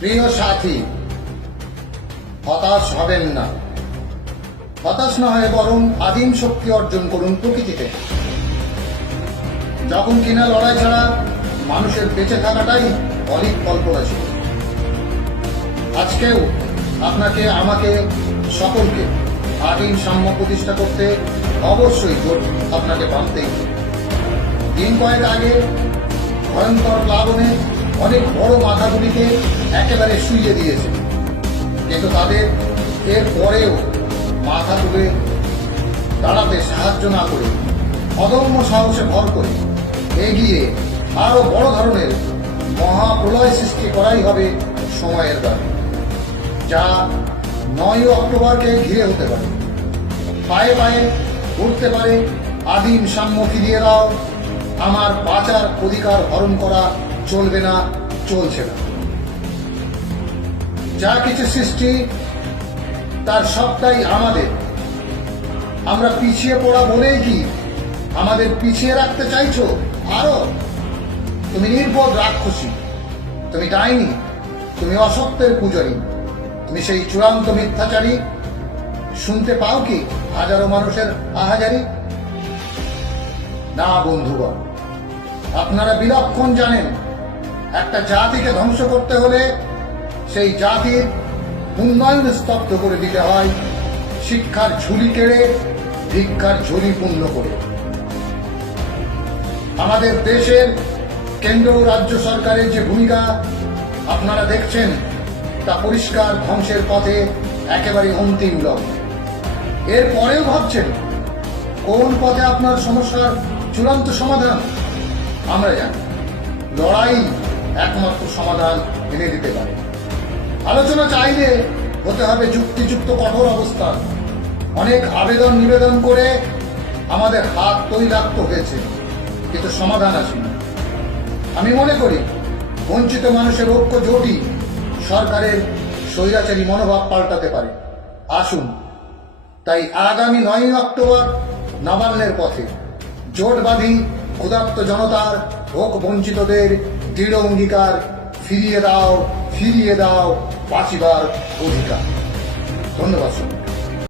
প্রিয় সাথী, হতাশ হবেন না। হতাশ না হয়ে বরং আদিম শক্তি অর্জন করুন প্রকৃতিতে। যখন কিনা লড়াই ছাড়া, মানুষের বেঁচে থাকাটাই অলিক কল্পনা। ছিল আজকেও আপনাকে, আমাকে, সকলকে আদিম সাম্য প্রতিষ্ঠা করতে অবশ্যই জোট আপনাকে বাঁধতেই। দিন কয়েক আগে ভয়ঙ্কর প্লাবনে অনেক বড় মাথাগুলিকে একেবারে শুইয়ে দিয়েছে। কিন্তু তাদের এর পরেও মাথা তুলে দাঁড়াতে সাহায্য না করে, অদম্য সাহসে ভর করে এগিয়ে আরও বড় ধরনের মহাপ্রলয় সৃষ্টি করাই হবে সময়ের দাবি, যা নয় অক্টোবরকে ঘিরে হতে পারে। পায়ে পায়ে উঠতে পারে আদিম সাম্য ফিরিয়ে দাও, আমার বাঁচার অধিকার হরণ করা চলবে না, চলছে না। যা কিছু সৃষ্টি, তার সবটাই আমাদের। আমরা পিছিয়ে পড়া বলেই কি আমাদের পিছিয়ে রাখতে চাইছো? আরও। তুমি নির্বোধ রাক্ষসী। তুমি ডাইনি। তুমি অসত্যের পূজারী। তুমি সেই চূড়ান্ত মিথ্যাচারী। শুনতে পাও কি হাজারো মানুষের আহাজারি? না, বন্ধুগণ। আপনারা বিলক্ষণ জানেন একটা জাতিকে ধ্বংস করতে হলে সেই জাতির উন্নয়ন স্তব্ধ করে দিতে হয় শিক্ষার ঝুলি কেড়ে, ভিক্ষার ঝুলি পূর্ণ করে। আমাদের দেশের কেন্দ্র রাজ্য সরকারের যে ভূমিকা আপনারা দেখছেন, তা পরিষ্কার ধ্বংসের পথে একেবারে অন্তিম লক্ষ্য। এর পরেও ভাবছেন, কোন পথে আপনার সমস্যার চূড়ান্ত সমাধান? আমরা জানি। লড়াই একমাত্র সমাধান এনে দিতে পারে। আলোচনা চাইলে হতে হবে যুক্তিযুক্ত, কঠোর অবস্থান। অনেক আবেদন নিবেদন করে আমাদের হাত তৈলাক্ত হয়েছে, কিন্তু সমাধান আসেনি। আমি মনে করি, বঞ্চিত মানুষের ঐক্য জোটই সরকারের স্বৈরাচারী মনোভাব পাল্টাতে পারে। আসুন, তাই আগামী নয় অক্টোবর নবান্নের পথে জোট বাঁধি ক্ষুধার্ত জনতার ভোগ বঞ্চিতদের দৃঢ় অঙ্গীকার ফিরিয়ে দাও ফিরিয়ে দাও বাঁচিবার অধিকার ধন্যবাদ।